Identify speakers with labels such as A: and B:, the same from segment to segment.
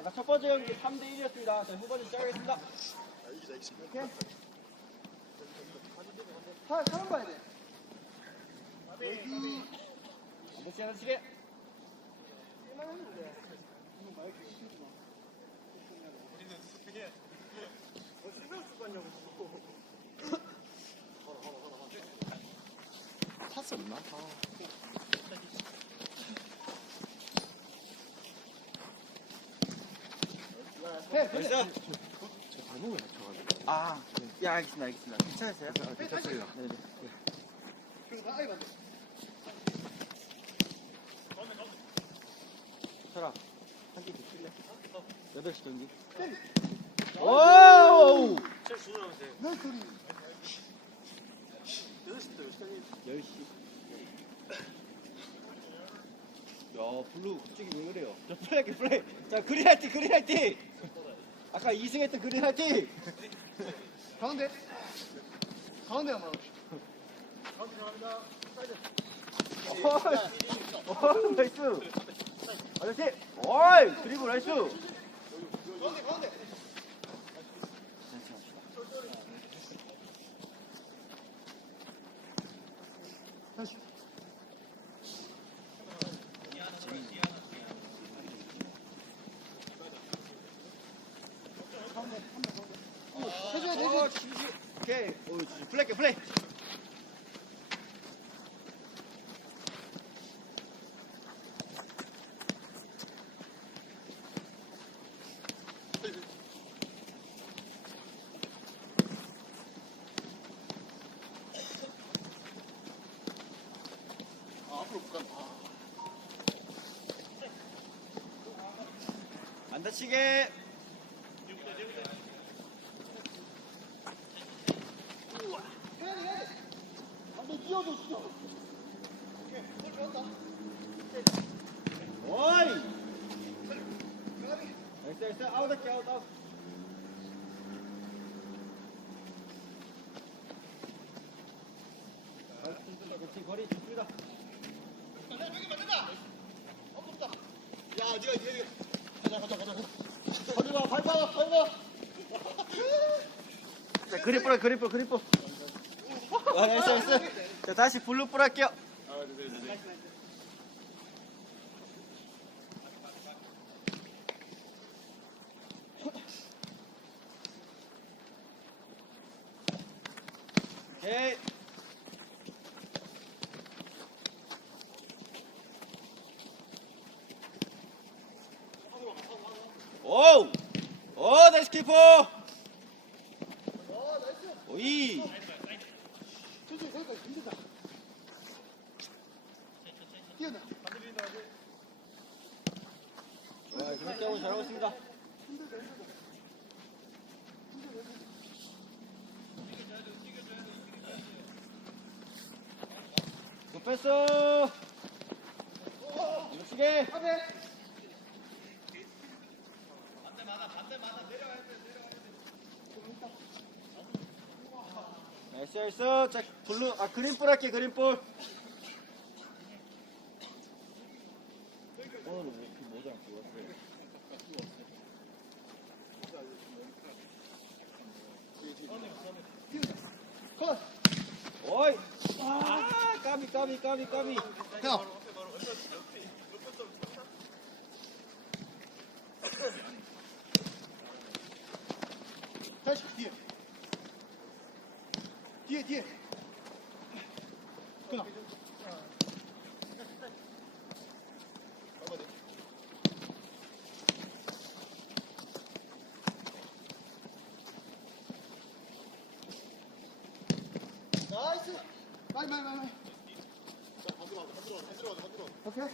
A: 아까 첫 번째 경기 3대 1이었습니다. 자, 후반전 시작하겠습니다.
B: 오케이. 사, 사람 봐야 돼.
A: 한 번씩 하나씩에.
C: 탔었나?
B: 해,
A: 벌써.
C: 제 발목을 다쳐가지고.
A: 아, 예, 알겠습니다, 알겠습니다. 괜찮으세요?
C: 아, 괜찮습니다.
A: 네, 네. 철아, 한개 드실래? 8시 경기. 오!
B: 넌 소리.
A: 10시. 야, 블루 갑자기 왜 그래요? 자, 플레이, 플레이. 자, 그린 할티, 그린 할티. 아까 2승 했던 그린 할티.
B: 가운데. 가운데 한번.
A: 어, 나이스. 아저씨, 어이, 드리블 나이스.
B: 가운데, 가운데. 다시. 해줘야 되지.
A: 어, 지지. 오케이. 오, 지지. 플레이, 플레이. 안 다치게. 거리 좋습니다.
B: 여기 맞는다. 어. 야, 니가 이제 가자, 가자, 가자.
A: 거리가 밟아, 밟아. 자, 그립 뿌려, 그립 뿌려, 그립. 아, 나이스, 나이스. 자, 다시 블루 뿌려 할게요. 오케이. 오! 오, 나이스 키퍼!
B: 어, 나이스.
A: 오이!
B: 천천히 거기까지 힘들다. 뛰어나.
A: 와, 재밌게 하고 잘하고 있습니다.
B: 힘들다, 힘들다.
A: 굿패스! 이렇게
B: 앞에.
A: 나이스, 나이스. 자, 블루, 아, 그린볼 할게, 그린볼. 오늘은 왜 이렇게 모자 안 쓰고 왔어요?
B: 뛰어나. 컷.
A: 오이! 아, 까비, 까비, 까비, 까비.
B: 야. 다시 뒤에. 뒤에 뒤에. 끊어. 나이스. 많이 많이. 많이. 오케이.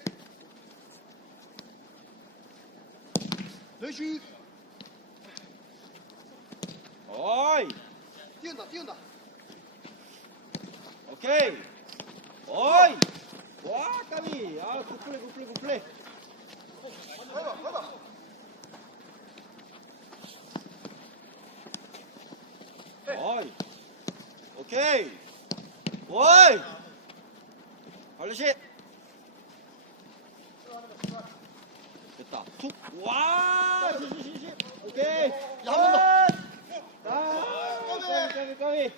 B: 레시
A: 오이!
B: 뛰어온다 뛰어온다
A: 오케이! 오이! 와, 까비! 아, 굿플레이, 굿플레이, 굿플레이.
B: 밟아 밟아
A: 오이! 오케이! 오이! 발리시! 됐다. 툭! 와! 오케이.
B: 야, 한 번 더.
A: 아, 까비, 까비, 까비.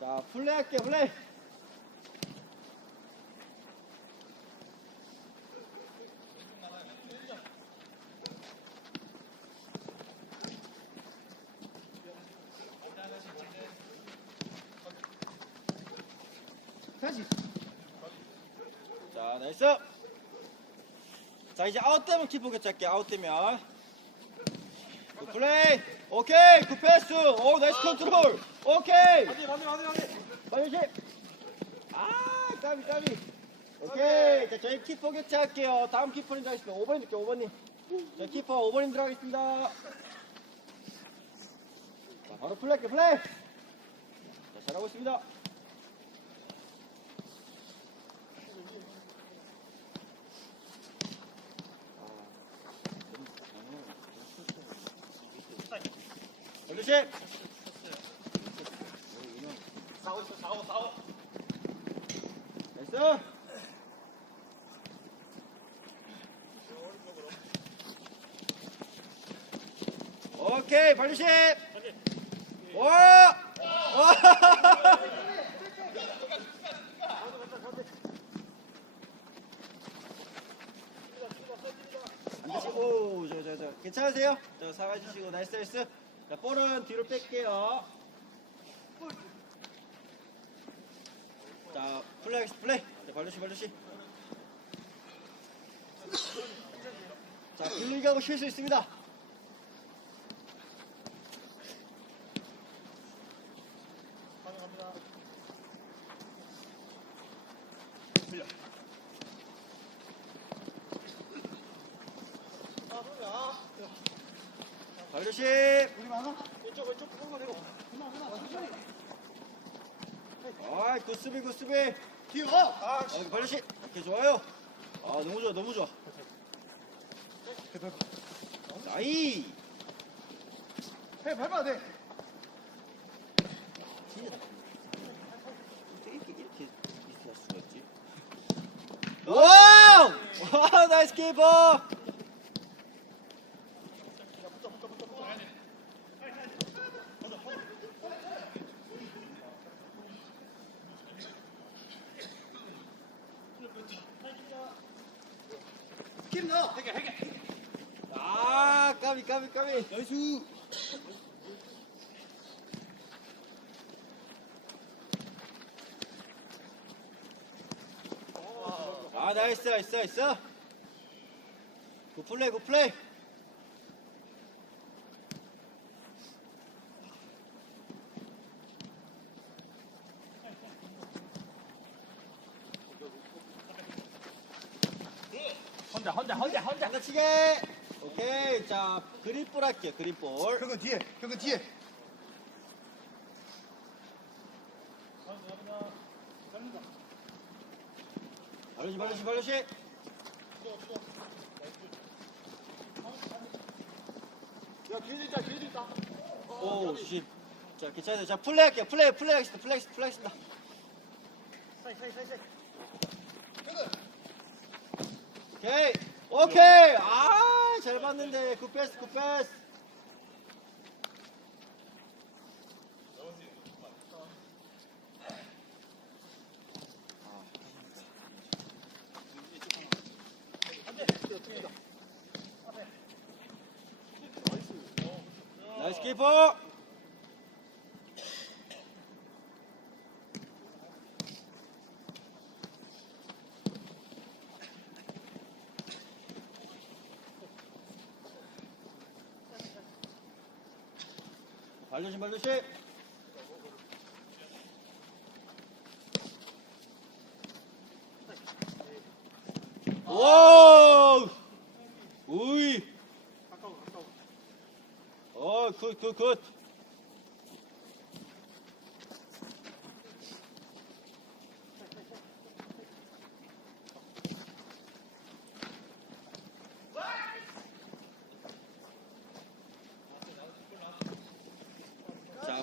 A: 자, 플레이 할게, 플레이.
B: 다시.
A: 자, 나이스. 자, 이제 아웃되면 키퍼 교체할게, 아웃되면. 굿 플레이. 오케이, 굿 패스. 오, 나이스 컨트롤. 오케이.
C: 반대 반대 반대 반대.
A: 빨리 아, 까비, 까비. 오케이. 자, 저희 키퍼 교체할게요. 다음 키퍼님 들어가겠습니다. 5번님 줄게요, 5번님. 자, 키퍼 5번님 들어가겠습니다. 자, 바로 플레이 할게요, 플레이. 자, 잘하고 있습니다. 올리시.
B: 싸워 있어, 싸워, 싸워.
A: 나이스. 오케이. 와! 와! 안 드시고, 저, 저, 저, 괜찮으세요? 저, 사과 주시고, 나이스, 나이스. 자, 볼은 뒤로 뺄게요. 자, 플레이 플레이. 자, 발루시, 발루시. 자, 블리가고 쉴 수 있습니다. 발루시.
B: 우리 많아? 왼쪽, 그런 거 내고.
A: 아이, 굿수비, 굿수비.
B: 뒤에 가! 아,
A: 어, 발루시. 오케이, 좋아요. 아, 너무 좋아, 너무 좋아. 나이.
B: 해, 밟아야 돼.
A: 이렇게, 이렇게 있을 수가 있지. 와우! 와, 나이스 키퍼!
B: 힘 넣어.
A: 아, 까비, 까비, 까비. 나이스. 아, 나이스, 나이스, 나이스. 굿 플레이, 굿 플레이.
C: 혼자 혼자 혼자 혼자.
A: 장난치게. 오케이, 자, 그린볼 할게요, 그린볼.
B: 형은 뒤에, 형은 뒤에.
A: 발로시, 발로시, 발로시.
B: 야, 뒤에 있다, 뒤에 있다.
A: 오, 주심. 자, 괜찮아요. 자, 플레이 할게요. 플레이, 플레이 하겠습니다. 플레이, 플레이 하겠습니다.
B: 사이, 사이, 사이, 사이.
A: 오케이. 오케이. 아, 잘 봤는데. 굿 패스, 굿 패스. 나이스 키퍼. 발루시 발루시 와 우이. 어굿굿굿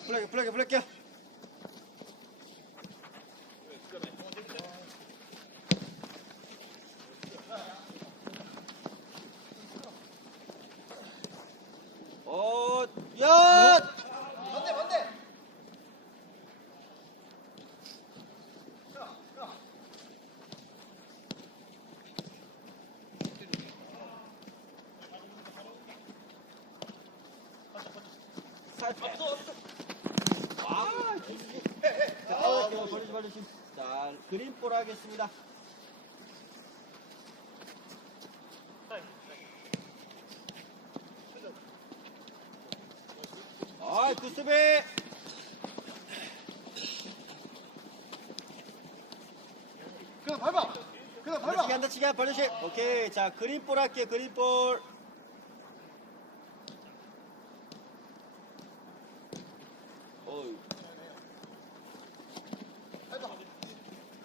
A: 블랙 블랙 블랙 블랙 어, 야! 뭔데, 뭔데? 살 없어, 없어. 버리지 버리지. 자, 그린볼 하겠습니다. 아, 그 수비.
B: 그냥 밟아. 그냥
A: 안 다치게
B: 밟아.
A: 안 다치게 버리시. 오케이. 자, 그린볼 할게요. 그린볼. 어이.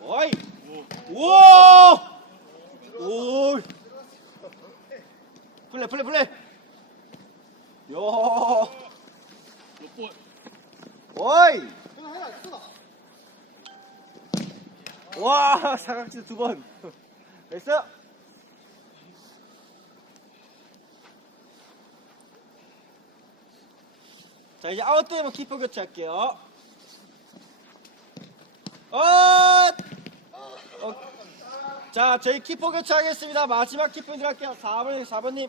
A: 어이. 우와! 오! 플레 플레 플레. 요. 어이! 와, 사각지 두 번. 됐어? 자, 이제 아웃 되면 키퍼 교체할게요. 어! 어! 자, 저희 키퍼 교체하겠습니다. 마지막 키퍼 들어갈게요. 4번, 4번님.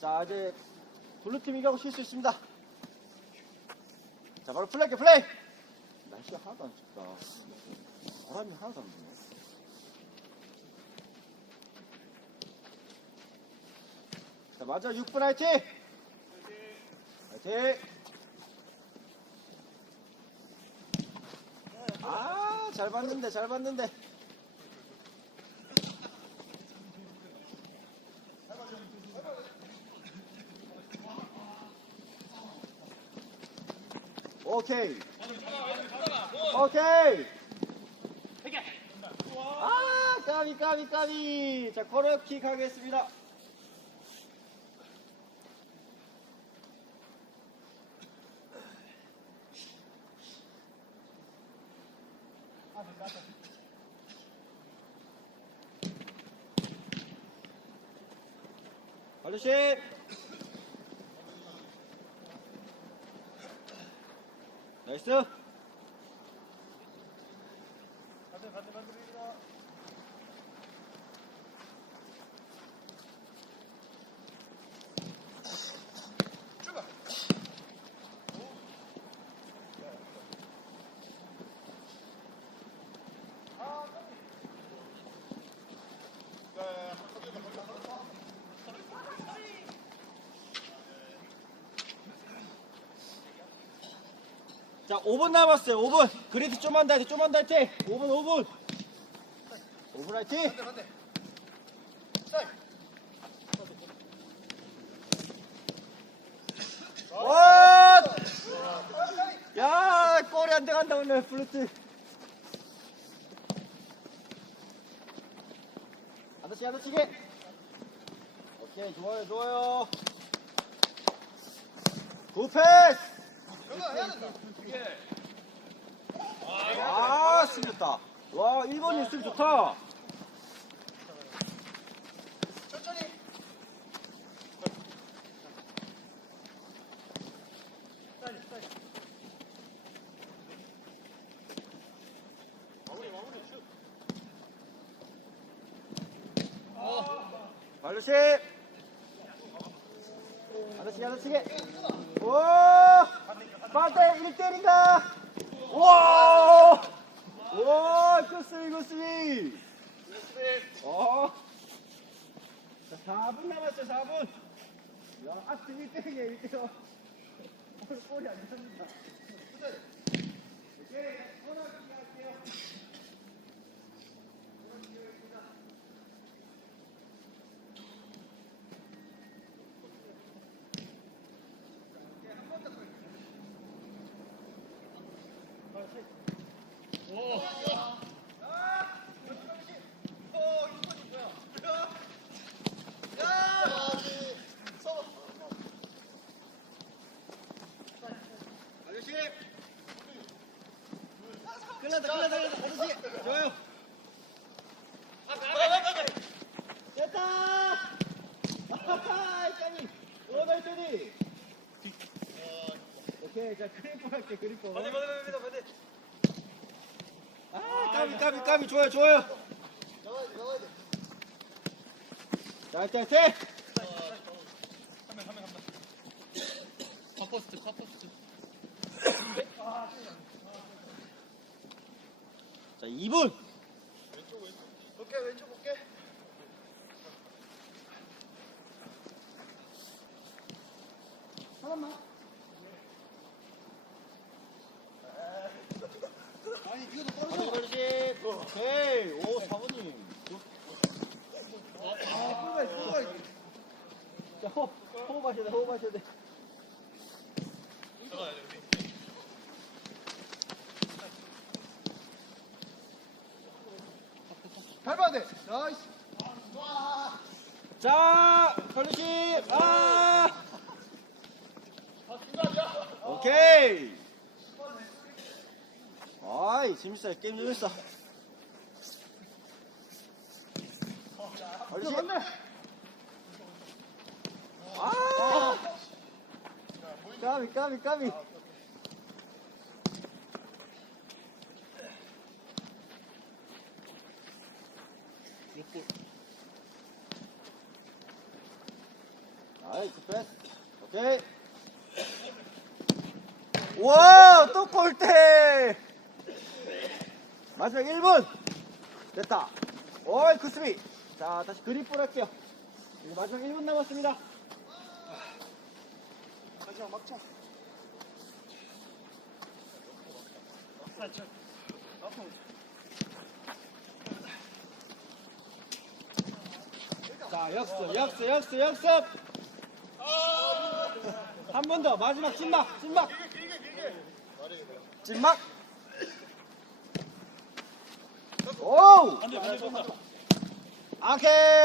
A: 자, 이제 블루팀 이기고 쉴 수 있습니다. 자, 바로 플레이할게요, 플레이! 날씨가 하나도 안 춥다. 바람이 하나도 안 부네. 자, 맞아, 6분 화이팅! 화이팅! 아, 잘 봤는데, 잘 봤는데. 오케이. 오케이. 아, 까비, 까비, 까비. 자, 코너킥 하겠습니다. 발루시. 나이스. 자, 5분 남았어요. 5분. 그래도 좀만 더, 좀만 더 화이팅. 5분, 5분. 5분 화이팅.
B: 반대 반대. 사이.
A: 와! 야, 골이 안 들어간다, 오늘, 다치게, 안 다치게. 오케이, 좋아요, 좋아요. 굿 패스!
B: 이거 해야 된다.
A: 아, 승렸다. 와, 1번이 승 좋다. 다치게, 안 다치게. 오! 반대 1대1인가? 와! 와, 이거스, 이거스. 어. 자, 4분 남았어요, 4분. 야, 아트 1대1이에요, 1대1. 오늘 골이 안 됩니다. 오케이, 코너 기할게요. 아저씨! 끝났다, 끝났다, 끝났다. 아저씨! 좋아요. 됐다! 아하하, 까니! 오늘 때리! 오케이, 자, 크리퍼 할게, 크리퍼.
C: 반대 반대 반대 반대.
A: 아, 까비, 까비, 까비, 좋아요, 좋아요.
B: 나와야 돼 나와야 돼.
A: 자, 화이팅, 화이팅!
C: 한명 한명 한 명. 바꿔
B: 카포스트 카포스트
A: 자, 2분.
B: 왼쪽 왼쪽 볼게 왼쪽 볼게 하나만 아니 니가 더
A: 걸리지,
B: 빠르잖아
A: 걸리지. 오케이. 오, 사모님.
B: 아 끌어가 끌어가
A: 자, 호, 호흡 하셔야 돼, 호흡 하셔야 돼.
B: 밟아야 돼 나이스
A: 자, 걸리지. 아! 오케이. 아이, 재밌어요. 게임 재밌어. 걸리지. 아! 까비, 까비, 까비. 나이스 패스. 오케이. 와, 또 골대. 마지막 1분. 됐다. 오이, 굿스비. 자, 다시 그립볼 할게요. 이제 마지막 1분 남았습니다.
B: 마지막 막차
A: 자, 역습, 역습, 역습, 역습. 한 번 더, 마지막 찐막, 찐막. 찐막. 오! 오케이.